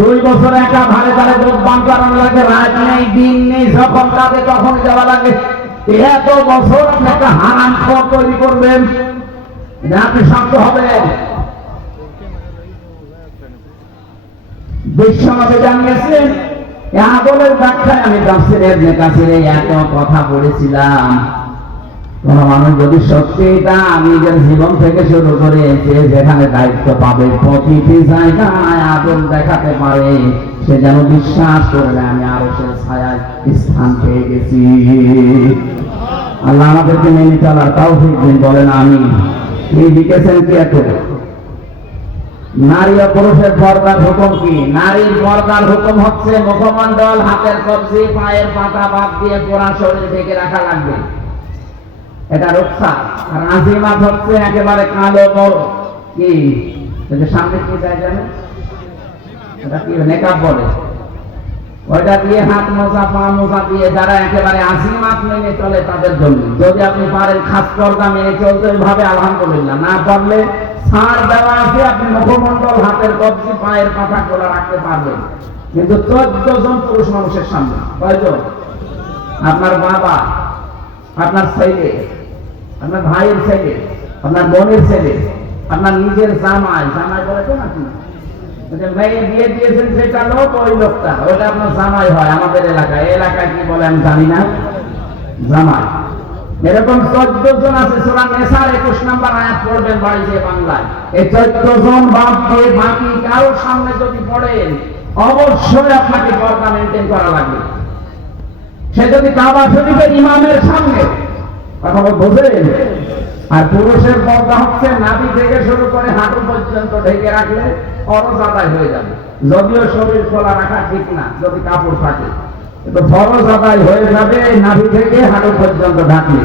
2 বছর একা ধারে ধারে ভোট বান করানো লাগে, রাত নেই দিন নেই, যখন কাজে তখন যাওয়া লাগে। এত বছর আপনি একটা হারাম খবর তৈরি করবেন, আপনি শান্ত হবেন। বিশ্বনবী জানিয়েছেন, আদলের ব্যাখ্যায় আমি তাফসীরে ইবনে কাসিরে এত কথা পড়েছিলাম। কোন মানুষ যদি সত্যি এটা নিজের জীবন থেকে শুরু করে যেখানে দায়িত্ব পাবে প্রতিটি জায়গায় আদল দেখাতে পারে, সে যেন বিশ্বাস করবে আমি আরশের ছায়ায় স্থান পেয়ে গেছি। আল্লাহ আমাদেরকে মেনে চলার তৌফিক দিন, বলেন আমিন। এই লিখেছেন কি এত? নারী ও পুরুষের পর্দার হুকুম কি? নারীর পর্দার হুকুম হচ্ছে মুখমণ্ডল, হাতের কবজি, পায়ের পাতা বাদ দিয়ে পুরা শরীর ঢেকে রাখা লাগবে, এটা রক্ষা। আর আজিমাত হচ্ছে একেবারে কালো বড় কি সামনে কি যায় জানো, এটা কি নেকাব বলে, ওইটা দিয়ে হাত মোজা পা মোজা দিয়ে যারা একেবারে আজিমাত মেনে চলে তাদের জন্য। যদি আপনি পারেন খাস পর্দা মেনে চলতে ভাবে আলহামদুলিল্লাহ, না পারলে ছাড় দেওয়া আছে, আপনি মুখমণ্ডল, হাতের কবজি, পায়ের পাতা খোলা রাখতে পারবেন। কিন্তু 14 জন পুরুষ মানুষের সামনে, কয়জন? আপনার বাবা, আপনার ছেলে, আপনার ভাইয়ের ছেলে, আপনার বোনের ছেলে, আপনার নিজের জামাই, জামাই বলে তো নাকি মেয়ে বিয়ে দিয়েছেন সেটা লোক, ওই লোকটা ওইটা আপনার জামাই হয় আমাদের এলাকায়। এলাকায় কি বলে আমি জানি না, জামাই। এরকম 14 জন আছে। সূরা নিসার 21 নম্বর আয়াত পড়বেন বাড়িতে বাংলায়। এই 14 জন বাদ দিয়ে বাকি কারোর সামনে যদি পড়েন, অবশ্যই আপনাকে পর্দা মেনটেন করা লাগবে। সে যদি কাবা শরীফের ইমামের সামনে, কথা বোঝেন। আর পুরুষের পর্দা হচ্ছে নাভি থেকে শুরু করে হাঁটু পর্যন্ত ঢেকে রাখলে ফরজ আদায় হয়ে যাবে। যদিও শরীর খোলা রাখা ঠিক না, যদি কাপড় থাকে, কিন্তু ফরজ আদায় হয়ে যাবে নাভি থেকে হাঁটু পর্যন্ত ঢাকলে।